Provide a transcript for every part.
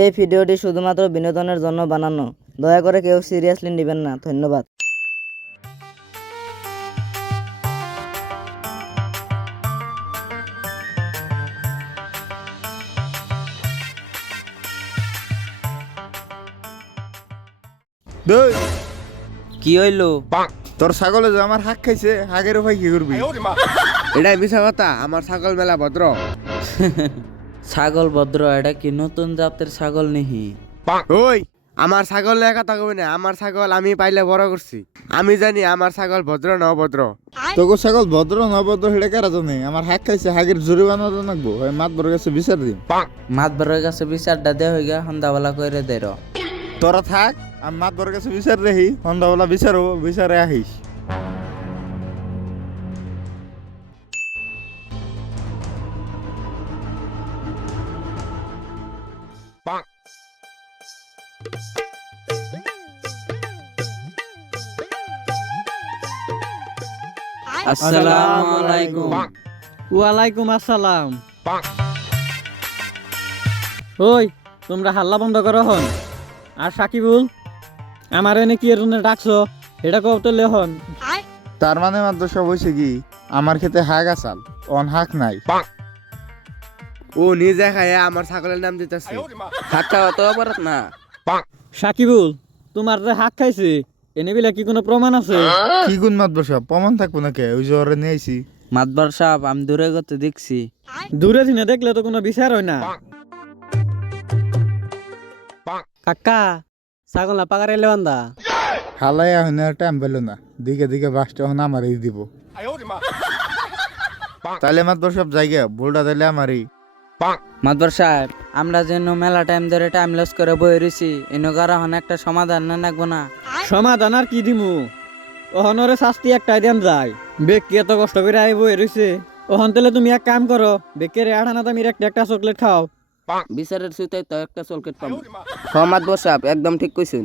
এই ভিডিওটি শুধুমাত্র বিনোদনের জন্য বানানো, দয়া করে কেউ সিরিয়াসলি নেবেন না। ধন্যবাদ। কি হইলো? তোর ছাগলে যে আমার হাক খাইছে, হাগের উপায় কি করবি? এটাই মিছা কথা, আমার ছাগল মেলা ভদ্র। ছাগল ভদ্র? এটা কি নতুন জাতের ছাগল নিহি? ওই আমার ছাগল নিয়ে কথা কবি না, আমার ছাগল আমি পাইলে বড় করছি। আমি জানি আমার ছাগল ভদ্র না অভদ্র। তোকে ছাগল ভদ্র না ভদ্র সেটা কারা জানে? আমার হাক খাইছে, হাগের জরিমানা তো নাকবো, মাত বড় কাছে বিচার দিন। মাত বড় কাছে বিচারটা দে হইগা সন্ধ্যাবেলা কইরে দে র। তোরা থাক, আমি মাত বড় কাছে বিচার রেহি, সন্ধ্যাবেলা বিচার হবো, বিচারে আহিস। আসসালামু আলাইকুম। ওয়ালাইকুম আসসালাম। ওই তোমরা হাল্লা বন্ধ করো হন। আর সাকিবুল, আমার এনে কি এর জন্য ডাকছো এটা কও তো লেহন। তার মানে মাত্র সব হয়েছে কি, আমার খেতে হাগ আসাল, অন হাক নাই। ও নিজে খায় আমার ছাগলের নাম দিতেছে। হাত খাওয়া তো অপরাধ না। সাকিবুল, তোমার যে হাক খাইছে এনে বিলা কি কোনো প্রমাণ আছে? কি গুণ মাত বসা প্রমাণ থাকবো না কে? ওই জ্বরে নিয়ে আইছি। মাতবার সাহেব, আমি দূরে গতে দেখছি। দূরে দিনে দেখলে তো কোনো বিচার হয় না। কাকা, ছাগল না পাকারে লেওয়ান্দা। হালাই এখন আর টাইম পেল না, দিকে দিকে বাসটা এখন আমারই দিব। তাহলে মাত্র সব জায়গা ভুলটা তাহলে আমারই। মাতবার সাহেব, আমরা যেন মেলা টাইম ধরে টাইম লস করে বই রয়েছি, এনে কারা হন একটা সমাধান না নাকবো না? সমাধান আর কি দিমু, ওহনরে শাস্তি একটাই দেন যায়। বেকি এত কষ্ট করে আই বই রইছে, ওহন তাহলে তুমি এক কাম করো, বেকের আঠানা দামির একটা একটা চকলেট খাও। বিচারের সুতায় তো একটা চলকেট পাবো। হ্যাঁ মাতবার সাহেব, একদম ঠিক কইছেন।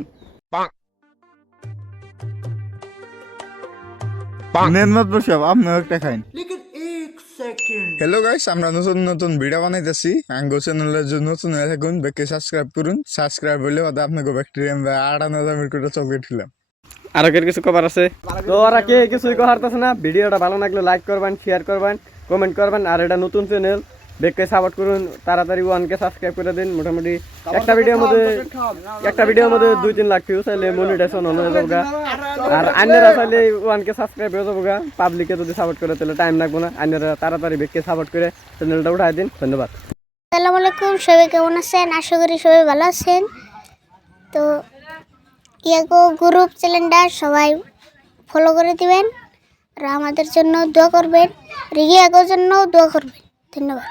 নেন মাত বসা আপনি একটা খাইন। হ্যালো গাইস, আমরা নতুন নতুন ভিডিও বানাইতেছি। আঙ্গো চ্যানেলের জন্য নতুন হয়ে থাকুন, বেকে সাবস্ক্রাইব করুন। সাবস্ক্রাইব হলে আপনাকে ব্যাকটেরিয়াম বা 8,000 করে চকলেট খেলাম। আর কিছু কবার আছে তো, ওরা কে কিছুই কহারতেছে না। ভিডিওটা ভালো লাগলে লাইক করবেন, শেয়ার করবেন, কমেন্ট করবেন। আর এটা নতুন চ্যানেল, বেককে সাপোর্ট করুন। তাড়াতাড়ি 1K সাবস্ক্রাইব করে দিন। মোটামুটি একটা ভিডিওর মধ্যে 2-3 লাখ ভিউ চাইলে মনিটাইজেশন হয়ে যাবে। আর আইনারা চাইলে 1K সাবস্ক্রাইব হয়ে যাবে। পাবলিকে যদি সাপোর্ট করে তাহলে টাইম লাগবে না। আইনারা তাড়াতাড়ি বেককে সাপোর্ট করে চ্যানেলটা উঠাই দিন। ধন্যবাদ। আসসালামু আলাইকুম, সবাই কেমন আছেন? আশা করি সবাই ভালো আছেন। তো ইয়াগো গ্রুপ চ্যানেলটা সবাই ফলো করে দিবেন আর আমাদের জন্য দোয়া করবেন, রিয়াগোর জন্য দোয়া করবেন। ধন্যবাদ।